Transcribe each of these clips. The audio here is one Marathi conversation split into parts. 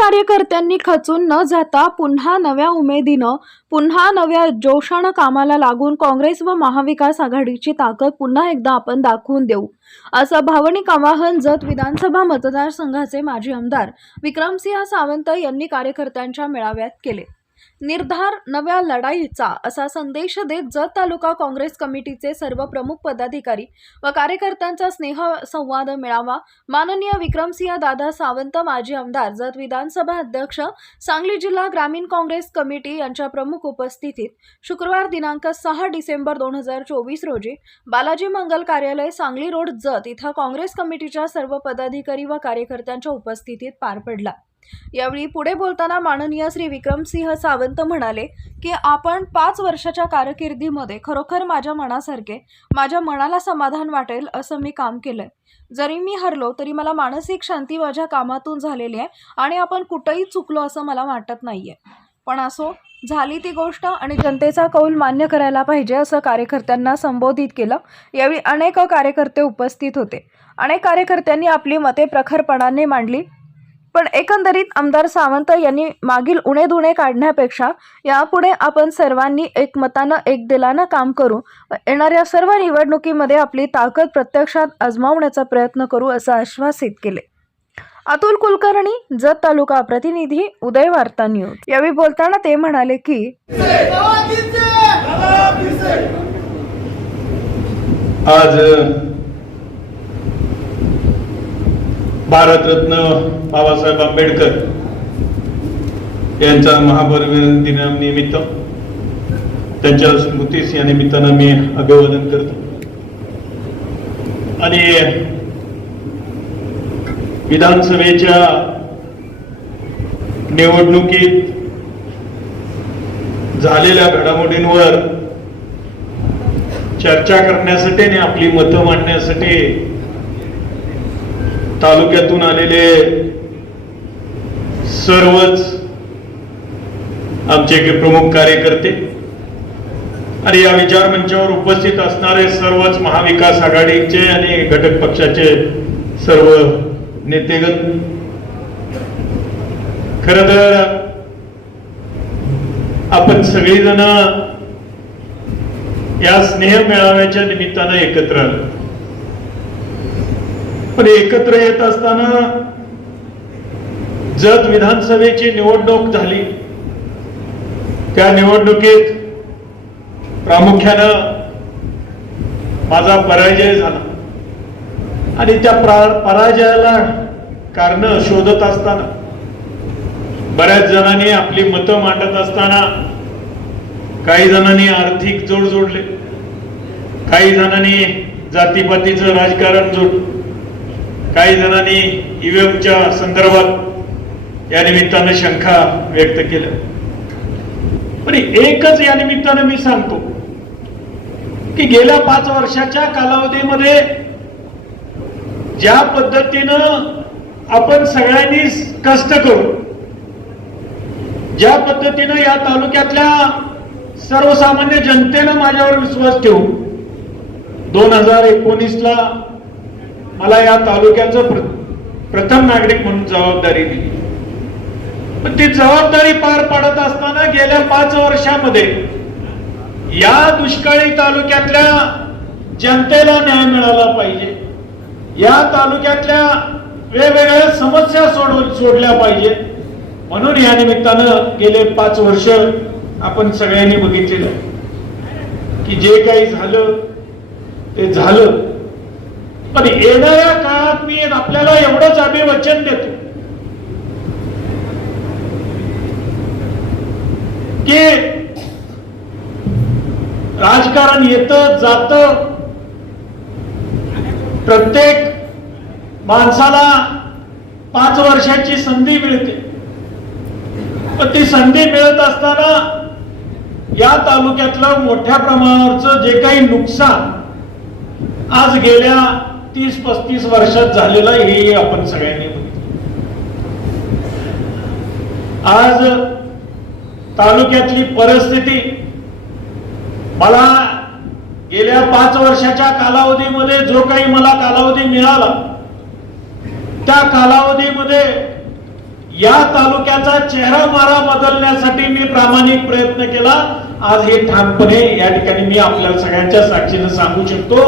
कार्यकर्त्यांनी खचून न जाता पुन्हा नव्या उमेदीनं पुन्हा नव्या जोशानं कामाला लागून काँग्रेस व महाविकास आघाडीची ताकद पुन्हा एकदा आपण दाखवून देऊ. असं भावनिक आवाहन जत विधानसभा मतदारसंघाचे माजी आमदार विक्रमसिंह सावंत यांनी कार्यकर्त्यांच्या मेळाव्यात केले. निर्धार नव्या लढाईचा असा संदेश देत जत तालुका काँग्रेस कमिटीचे सर्व प्रमुख पदाधिकारी व कार्यकर्त्यांचा स्नेह संवाद मेळावा. माननीय विक्रमसिंह दादा सावंत माजी आमदार जत विधानसभा अध्यक्ष सांगली जिल्हा ग्रामीण काँग्रेस कमिटी यांच्या प्रमुख उपस्थितीत शुक्रवार दिनांक सहा डिसेंबर दोन हजार चोवीस रोजी बालाजी मंगल कार्यालय सांगली रोड जत इथं काँग्रेस कमिटीच्या सर्व पदाधिकारी व कार्यकर्त्यांच्या उपस्थितीत पार पडला. यावेळी पुढे बोलताना माननीय श्री विक्रमसिंह सावंत म्हणाले की आपण पाच वर्षाच्या कारकिर्दीमध्ये खरोखर माझ्या मनासारखे माझ्या मनाला समाधान वाटेल असं मी काम केलंय. जरी मी हरलो तरी मला मानसिक शांती माझ्या कामातून झालेली आहे आणि आपण कुठंही चुकलो असं मला वाटत नाहीये. पण असो झाली ती गोष्ट आणि जनतेचा कौल मान्य करायला पाहिजे असं कार्यकर्त्यांना संबोधित केलं. यावेळी अनेक कार्यकर्ते उपस्थित होते. अनेक कार्यकर्त्यांनी आपली मते प्रखरपणाने मांडली. पण एकंदरीत आमदार सावंत यांनी मागील उणे दुणे काढण्यापेक्षा यापुढे आपण सर्वांनी एकमतानं एक दिलानं काम करू. येणाऱ्या सर्व निवडणुकीमध्ये आपली ताकद प्रत्यक्षात आजमावण्याचा प्रयत्न करू असं आश्वासित केले. अतुल कुलकर्णी जत तालुका प्रतिनिधी उदय वार्ता न्यूज. यावेळी बोलताना ते म्हणाले की आज भारतरत्न बाबासाहेब आंबेडकर यांचा महापरिवहन दिनानिमित्त त्यांच्या स्मृतीस या निमित्तानं मी अभिवादन करतो. आणि विधानसभेच्या निवडणुकीत झालेल्या घडामोडींवर चर्चा करण्यासाठी आणि आपली मतं मांडण्यासाठी तालुक्यातून आलेले सर्वच आमचे काही प्रमुख कार्यकर्ते आणि या विचार मंचावर उपस्थित असणारे सर्वच महाविकास आघाडीचे आणि घटक पक्षाचे सर्व नेतेगण. खर तर आपण सगळीजण या स्नेह मेळाव्याच्या निमित्तानं एकत्र आलो. पण एकत्र येत असताना जत विधानसभेची निवडणूक झाली. त्या निवडणुकीत प्रामुख्यानं माझा पराजय झाला. आणि त्या पराजयाला कारण शोधत असताना बऱ्याच जणांनी आपली मतं मांडत असताना काही जणांनी आर्थिक जोड जोडले. काही जणांनी जातीपातीचं राजकारण जोड काही जणांनी ईव्हीएमच्या संदर्भात या निमित्तानं शंका व्यक्त केल्या. पण एकच या निमित्तानं मी सांगतो की गेल्या पाच वर्षाच्या कालावधीमध्ये ज्या पद्धतीनं आपण सगळ्यांनी कष्ट करू ज्या पद्धतीनं या तालुक्यातल्या सर्वसामान्य जनतेनं माझ्यावर विश्वास ठेवून दोन हजार एकोणीसला मला या तालुक्याचं प्र- प्रथम नागरिक म्हणून जबाबदारी दिली. पण ती जबाबदारी पार पाडत असताना गेल्या पाच वर्षामध्ये या दुष्काळी तालुक्यातल्या जनतेला न्याय मिळाला पाहिजे. या तालुक्यातल्या वेगवेगळ्या समस्या सोड सोडल्या पाहिजे. म्हणून या निमित्तानं गेले पाच वर्ष आपण सगळ्यांनी बघितलेलं आहे. की जे काही झालं ते झालं. पण येणाऱ्या काळात मी आपल्याला एवढंच अभिवचन देतो. की राजकारण येत जात. प्रत्येक माणसाला पाच वर्षाची संधी मिळते. पण ती संधी मिळत असताना या तालुक्यातलं मोठ्या प्रमाणावरचं जे काही नुकसान आज गेल्या तीस पस्तीस वर्षात झालेलं आहे हे आपण सगळ्यांनी बघितलं. आज तालुक्यातली परिस्थिती मला गेल्या पाच वर्षाच्या कालावधीमध्ये जो काही मला कालावधी मिळाला त्या कालावधीमध्ये या तालुक्याचा चेहरा मारा बदलण्यासाठी मी प्रामाणिक प्रयत्न केला. आज हे ठामपणे या ठिकाणी मी आपल्या सगळ्यांच्या साक्षीनं सांगू शकतो.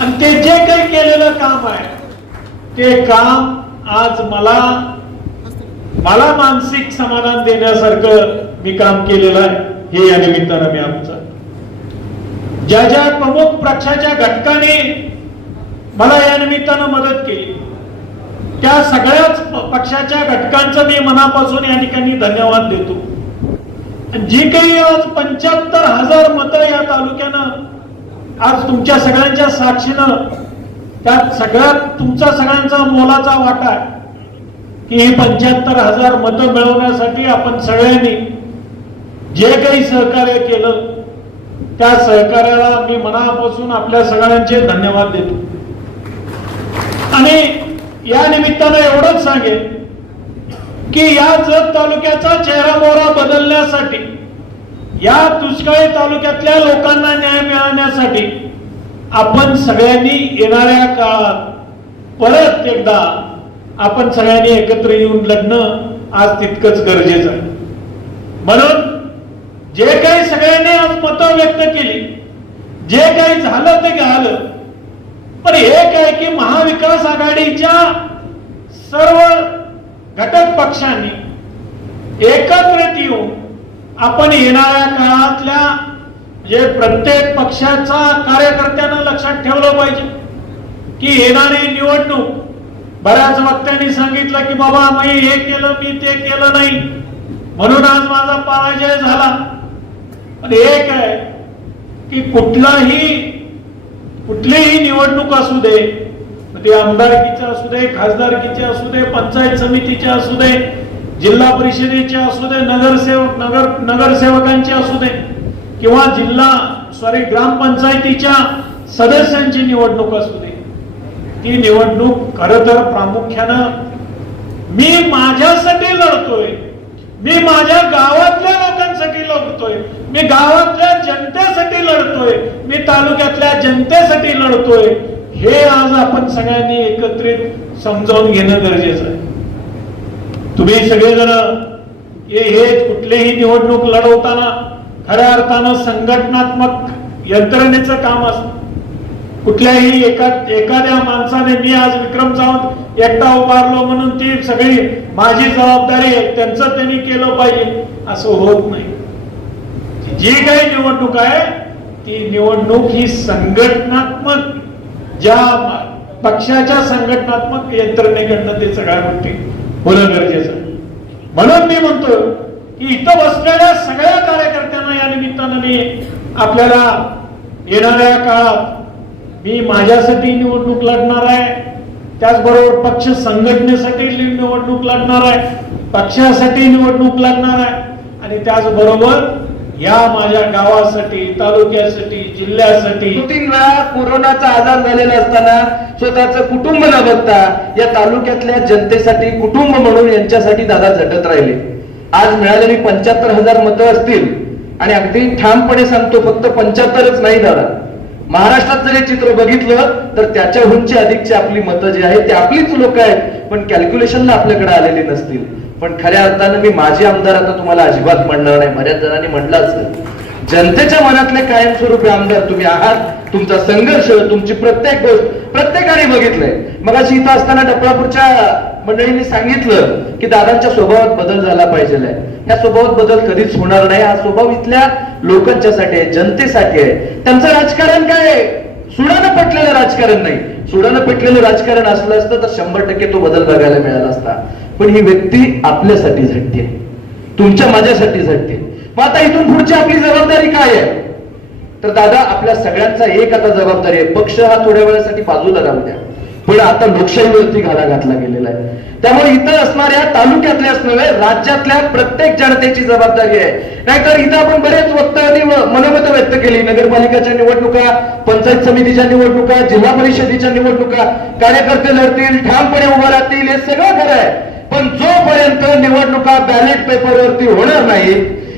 आणि ते जे काही केलेलं काम आहे ते काम आज मला मला मानसिक समाधान देण्यासारखं मी काम केलेलं आहे हे या निमित्तानं मी आमचं. ज्या ज्या प्रमुख पक्षाच्या घटकाने मला या निमित्तानं मदत केली त्या सगळ्याच पक्षाच्या घटकांचं मी मनापासून या ठिकाणी धन्यवाद देतो. आणि जी काही आज पंच्याहत्तर हजार मतं या तालुक्यानं आज तुमच्या सगळ्यांच्या साक्षीनं त्यात सगळ्यात तुमचा सगळ्यांचा मोलाचा वाटा आहे की हे पंच्याहत्तर हजार मतं मिळवण्यासाठी आपण सगळ्यांनी जे काही सहकार्य केलं त्या सहकार्याला मी मनापासून आपल्या सगळ्यांचे धन्यवाद देतो. आणि या निमित्तानं एवढंच सांगेन की या जत तालुक्याचा चेहरा मोहरा बदलण्यासाठी या दुष्काळी तालुक्यातल्या लोकांना न्याय मिळवण्यासाठी आपण सगळ्यांनी येणाऱ्या काळात परत एकदा आपण सगळ्यांनी एकत्र येऊन लढणं आज तितकंच गरजेचं आहे. म्हणून जे काही सगळ्यांनी आज मतं व्यक्त केली जे काही झालं ते झालं पण एक आहे की महाविकास आघाडीच्या सर्व घटक पक्षांनी एकत्रित येऊन आपण येणाऱ्या काळातल्या म्हणजे प्रत्येक पक्षाचा कार्यकर्त्यांना लक्षात ठेवलं पाहिजे. की येणारी निवडणूक बऱ्याच वक्त्यांनी सांगितलं की बाबा मी हे केलं मी ते केलं नाही. म्हणून आज माझा पराजय झाला. पण एक आहे की कुठलाही कुठलीही निवडणूक असू दे ते आमदारकीच्या असू दे खासदारकीचे असू दे पंचायत समितीचे असू दे जिल्हा परिषदेचे असू दे नगरसेवक नगर नगरसेवकांची असू दे किंवा जिल्हा सॉरी ग्रामपंचायतीच्या सदस्यांची निवडणूक असू दे. ती निवडणूक खर तर प्रामुख्यानं मी माझ्यासाठी लढतोय. मी माझ्या गावातल्या लोकांसाठी लढतोय. मी गावातल्या जनतेसाठी लढतोय. मी तालुक्यातल्या जनतेसाठी लढतोय. हे आज आपण सगळ्यांनी एकत्रित समजावून घेणं गरजेचं आहे. तुम्ही सगळेजण हे हे निवडणूक लढवताना खऱ्या अर्थानं संघटनात्मक यंत्रणेचं काम असतं. कुठल्याही एका एखाद्या माणसाने मी आज विक्रम सावंत एकटा उभारलो म्हणून ती सगळी माझी जबाबदारी आहे त्यांचं त्यांनी केलं पाहिजे असं होत नाही. जी काही निवडणूक आहे ती निवडणूक ही संघटनात्मक ज्या पक्षाच्या संघटनात्मक यंत्रणेकडनं ते सगळ्या गोष्टी होणं गरजेचं म्हणून मी म्हणतो की इथं बसलेल्या सगळ्या कार्यकर्त्यांना या निमित्तानं मी आपल्याला येणाऱ्या काळात मी माझ्यासाठी निवडणूक लढणार आहे. त्याचबरोबर पक्ष संघटनेसाठी निवडणूक लढणार आहे. पक्षासाठी निवडणूक लढणार आहे. आणि त्याचबरोबर या माझ्या गावासाठी तालुक्यासाठी जिल्ह्यासाठी. दोन कोरोनाचा आजार झालेला असताना स्वतःच कुटुंब न बघता या तालुक्यातल्या जनतेसाठी कुटुंब म्हणून यांच्यासाठी दादा झटत राहिले. आज मिळालेली पंच्याहत्तर हजार मतं असतील. आणि अगदी ठामपणे सांगतो फक्त पंच्याहत्तरच नाही दादा. महाराष्ट्रात जरी चित्र बघितलं तर त्याच्याहूनची अधिकची आपली मतं जी आहे ते आपलीच लोक आहेत. पण कॅल्क्युलेशनला आपल्याकडे आलेली नसतील. पण खऱ्या अर्थानं मी माझे आमदार आता तुम्हाला अजिबात म्हणणार नाही. बऱ्याच जणांनी म्हणलं असेल जनतेच्या मनातले कायमस्वरूपी आमदार तुम्ही आहात. तुमचा संघर्ष तुमची प्रत्येक गोष्ट प्रत्येकाने बघितलंय. मग इथं असताना डपळापूरच्या मंडळींनी सांगितलं की दादांच्या स्वभावात बदल झाला पाहिजे या स्वभावात बदल कधीच होणार नाही. हा स्वभाव इथल्या लोकांच्यासाठी आहे जनतेसाठी आहे. त्यांचं राजकारण काय सुडानं पटलेलं राजकारण नाही. सुडानं पटलेलं राजकारण असलं असतं तर शंभर टक्के तो बदल बघायला मिळाला असता. पण ही व्यक्ती आपल्यासाठी झटते. तुमच्या माझ्यासाठी झटते. मग आता इथून पुढची आपली जबाबदारी काय आहे? तर दादा आपल्या सगळ्यांचा एक आता जबाबदारी आहे. पक्ष हा थोड्या वेळासाठी बाजूला राहू द्या. पण आता लोकशाहीवरती घाला घातला गेलेला आहे. त्यामुळे इथं असणाऱ्या तालुक्यातल्याच नव्हे राज्यातल्या प्रत्येक जनतेची जबाबदारी आहे. नाहीतर इथं आपण बरेच वक्त्यांनी मनमत व्यक्त केली. नगरपालिकाच्या निवडणुका पंचायत समितीच्या निवडणुका जिल्हा परिषदेच्या निवडणुका कार्यकर्ते लढतील ठामपणे उभं राहतील हे सगळं खरं आहे. पण जोपर्यंत निवडणुका बॅलेट पेपरवरती होणार नाही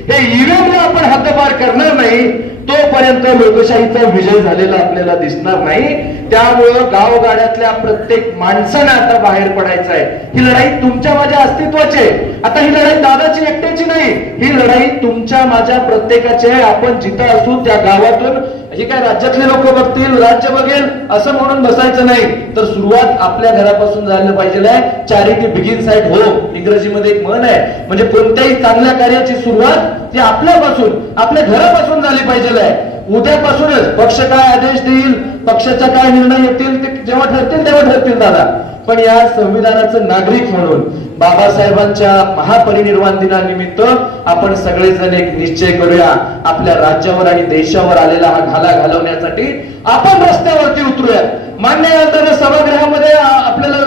हे ईव्हीएमला आपण हद्दपार करणार नाही तोपर्यंत लोकशाहीचा विजय झालेला आपल्याला दिसणार नाही. त्यामुळं गावगाड्यातल्या प्रत्येक माणसानं आता बाहेर पडायचं आहे. ही लढाई तुमच्या माझ्या अस्तित्वाची आहे. आता ही लढाई दादाची एकट्याची नाही. ही लढाई तुमच्या माझ्या प्रत्येकाची आहे. आपण जिथं असू त्या गावातून हे काय राज्यातले लोक बघतील राज्य बघेल असं म्हणून बसायचं नाही. तर सुरुवात आपल्या घरापासून झालं पाहिजे आहे. चॅरिटी बिगिन्स ॲट होम इंग्रजीमध्ये एक म्हण आहे. म्हणजे कोणत्याही चांगल्या कार्याची सुरुवात ती आपल्यापासून आपल्या घरापासून झाली पाहिजे आहे. उद्यापासूनच पक्ष काय आदेश देईल पक्षाचा काय निर्णय येतील ते जेव्हा ठरतील तेव्हा ठरतील दादा. पण या संविधानाचं नागरिक म्हणून बाबासाहेबांच्या महापरिनिर्वाण दिनानिमित्त आपण सगळेजण एक निश्चय करूया. आपल्या राज्यावर आणि देशावर आलेला हा घाला घालवण्यासाठी आपण रस्त्यावरती उतरूया. मान्य सभागृहामध्ये आपल्याला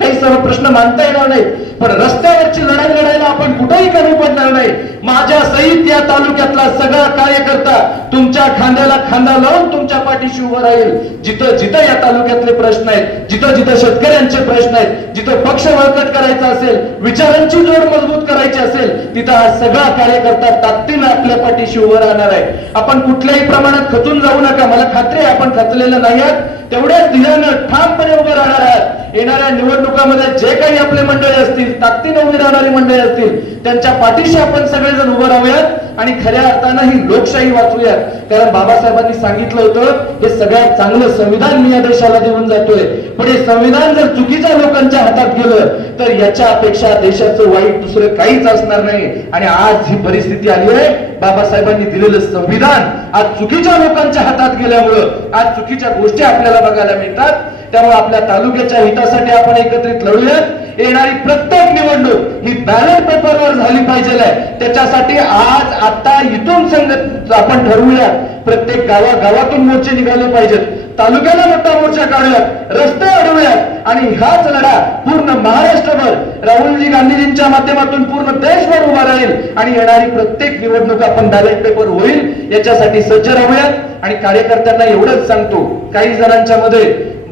काही सर्व प्रश्न मांडता येणार नाही पण रस्त्यावरची लढाई लढायला आपण कुठेही कमी पडणार नाही. माझ्या सहित या तालुक्यातला सगळा कार्यकर्ता तुमच्या खांद्याला खांदा लावून तुमच्या पाठीशी उभं राहील. जिथं जिथं या तालुक्यातले प्रश्न आहेत जिथं जिथं शेतकऱ्यांचे प्रश्न आहेत जिथं पक्ष बळकट करायचा असेल विचारांची जोड मजबूत करायची असेल तिथं हा सगळा कार्यकर्ता ताकदीनं आपल्या पाठीशी उभं राहणार आहे. आपण कुठल्याही प्रमाणात खचून जाऊ नका. मला खात्री आहे आपण खचलेलं नाही आहात. तेवढ्याच धिरानं ठामपणे उभं राहणार आहात. येणाऱ्या निवडणुकामध्ये जे काही आपले मंडळी असतील ताकदीने उभी राहणारी मंडळी असतील त्यांच्या पाठीशी आपण सगळेजण उभं राहूयात आणि खऱ्या अर्थानं ही लोकशाही वाचूयात. कारण बाबासाहेबांनी सांगितलं होतं हे सगळ्यात चांगलं संविधान मी या देशाला देऊन जातोय. पण हे संविधान जर चुकीच्या लोकांच्या हातात गेलं तर याच्या अपेक्षा देशाचं वाईट दुसरं काहीच असणार नाही. आणि आज ही परिस्थिती आली आहे. बाबासाहेबांनी दिलेलं संविधान आज चुकीच्या लोकांच्या हातात गेल्यामुळं आज चुकीच्या गोष्टी आपल्याला बघायला मिळतात. त्यामुळे आपल्या तालुक्याच्या हितासाठी आपण एकत्रित लढूयात येणारी प्रत्येक निवडणूक ही बॅलेट पेपरवर झाली पाहिजे त्याच्यासाठी आज आता इथून संघ आपण ठरवूया. प्रत्येक गावा गावातून मोर्चे निघाले पाहिजेत. तालुक्याला मोठा मोर्चा काढूयात. रस्ते अडवूयात आणि हाच लढा पूर्ण महाराष्ट्रभर राहुलजी गांधीजींच्या माध्यमातून पूर्ण देशभर उभा राहील. आणि येणारी प्रत्येक निवडणूक आपण बॅलेट पेपर होईल याच्यासाठी सज्ज राहूयात. आणि कार्यकर्त्यांना एवढंच सांगतो काही जणांच्या मध्ये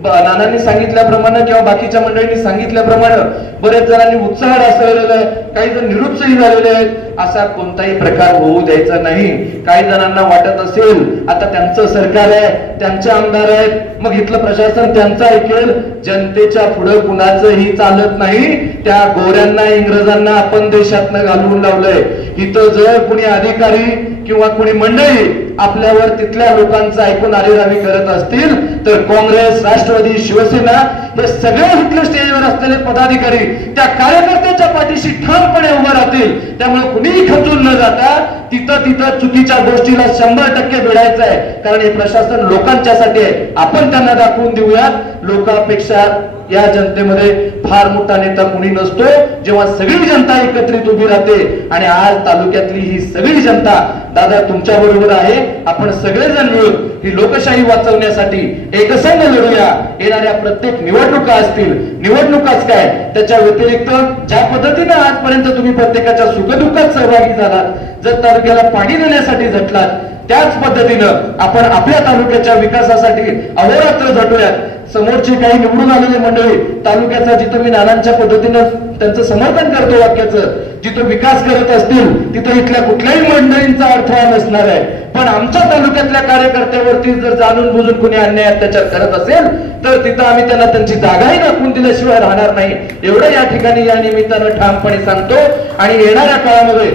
नानांनी सांगितल्याप्रमाणे किंवा बाकीच्या मंडळींनी सांगितल्याप्रमाणे बरेच जणांनी उत्साह दाखवलेला आहे काही जण निरुत्साही झालेले आहेत. असा कोणताही प्रकार होऊ द्यायचा नाही. काही जणांना वाटत असेल आता त्यांचं सरकार आहे त्यांचे आमदार आहेत. मग इथलं प्रशासन त्यांचं ऐकेल. जनतेच्या पुढे कुणाचंही चालत नाही. त्या गोऱ्यांना इंग्रजांना आपण देशातनं घालवून लावलंय. इथं जर कुणी अधिकारी किंवा कुणी मंडळी आपल्यावर तिथल्या लोकांचा ऐकून आरेरावी करत असतील तर काँग्रेस राष्ट्रवादी शिवसेना हे सगळे इथले स्टेजवर असलेले पदाधिकारी त्या कार्यकर्त्याच्या पाठीशी ठामपणे उभं राहतील. त्यामुळे कुणीही खचून न जाता तिथं तिथं चुकीच्या गोष्टीला शंभर टक्के भिडायचं आहे. कारण हे प्रशासन लोकांच्यासाठी आहे. आपण त्यांना दाखवून देऊयात लोकांपेक्षा या जनतेमध्ये फार मोठा नेता कुणी नसतो जेव्हा सगळी जनता एकत्रित उभी राहते. आणि आज तालुक्यातली ही सगळी जनता दादा तुमच्या बरोबर आहे. आपण सगळेजण मिळून ही लोकशाही वाचवण्यासाठी एकसंघ लढूया. येणाऱ्या प्रत्येक निवडणुका असतील. निवडणुकाच काय? त्याच्या व्यतिरिक्त ज्या पद्धतीनं आजपर्यंत तुम्ही प्रत्येकाच्या सुखदुःखात सहभागी झालात जर तालुक्याला पाणी देण्यासाठी झटलात त्याच पद्धतीनं आपण आपल्या तालुक्याच्या विकासासाठी अहोरात्र झटूयात. समोरची काही निवडून आलेले मंडळी तालुक्याचा जिथं मी नानांच्या पद्धतीनं त्यांचं समर्थन करतो वाक्याचं जिथं विकास करत असतील तिथं इथल्या कुठल्याही मंडळींचा अडथळा नसणार आहे. पण आमच्या तालुक्यातल्या कार्यकर्त्यावरती जर जाणून बुजून कुणी अन्याय अत्याचार करत असेल तर तिथं आम्ही त्यांना त्यांची जागाही दाखवून दिल्याशिवाय राहणार नाही. एवढं या ठिकाणी या निमित्तानं ठामपणे सांगतो. आणि येणाऱ्या काळामध्ये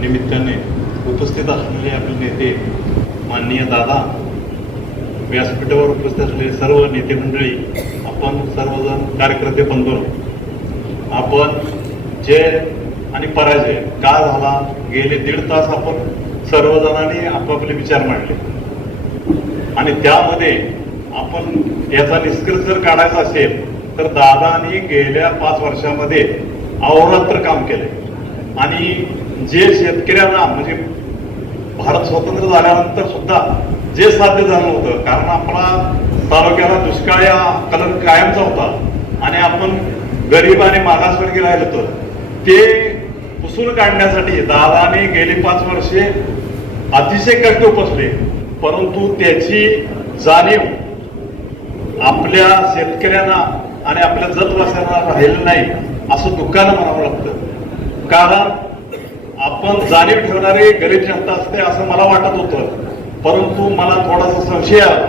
निमित्ताने उपस्थित असलेले आपले नेते माननीय दादा व्यासपीठावर उपस्थित असलेले सर्व नेते मंडळी आपण सर्वजण कार्यकर्ते बंधू आपण जे आणि पराजय. का झाला. गेले दीड तास आपण सर्वजणांनी आपापले विचार मांडले. आणि त्यामध्ये आपण याचा निष्कर्ष जर काढायचा असेल तर दादानी गेल्या पाच वर्षामध्ये अहोरात्र काम केले. आणि जे शेतकऱ्यांना म्हणजे भारत स्वतंत्र झाल्यानंतर सुद्धा जे साध्य झालं होतं कारण आपला तालुक्याला दुष्काळ या कलम कायमचा होता. आणि आपण गरीब आणि मागासवर्गीय राहिलो होतो. ते पुसून काढण्यासाठी दादाने गेली पाच वर्षे अतिशय कष्ट उपसले. परंतु त्याची जाणीव आपल्या शेतकऱ्यांना आणि आपल्या जतवाशांना राहिलं नाही असं दुःखानं म्हणावं लागतं. कारण आपण जाणीव ठेवणारी गरीब जनता असते असं मला वाटत होतं. परंतु मला थोडासा संशय आला.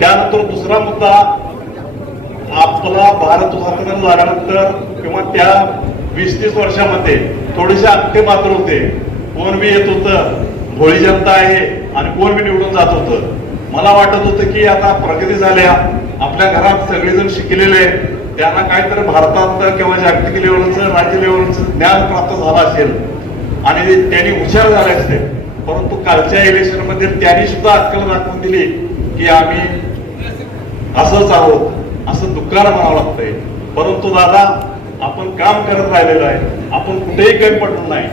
त्यानंतर दुसरा मुद्दा आपला भारत स्वातंत्र्य झाल्यानंतर किंवा त्या वीस तीस वर्षामध्ये थोडेसे अंगठे मात्र होते. कोण बी येत होतं भोळी जनता आहे आणि कोण बी निवडून जात होतं. मला वाटत होतं की आता प्रगती झाल्या आपल्या घरात सगळेजण शिकलेले त्यांना काहीतरी भारतात किंवा जागतिक लेवलचं राज्य लेवलचं ज्ञान प्राप्त झालं असेल. आणि त्यांनी हुशार झाले असते. परंतु कालच्या इलेक्शनमध्ये त्यांनी सुद्धा अक्कल दाखवून दिली की आम्ही असंच आहोत असं दुःखानं म्हणावं लागतंय. परंतु दादा आपण काम करत राहिलेलो आहे. आपण कुठेही कमी पडलो नाही.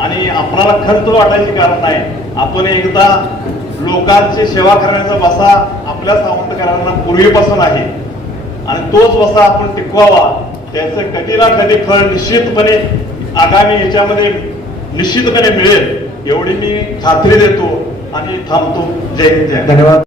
आणि आपणाला खर्च वाटायचे कारण नाही. आपण एकदा लोकांची सेवा करण्याचा वसा आपल्या सावंतकरांना पूर्वीपासून आहे. आणि तोच वसा आपण टिकवावा. त्याचं कधी ना कधी फळ निश्चितपणे आगामी याच्यामध्ये निश्चितपणे मिळेल. एवढी मी खात्री देतो आणि थांबतो. जय हिंद जय धन्यवाद.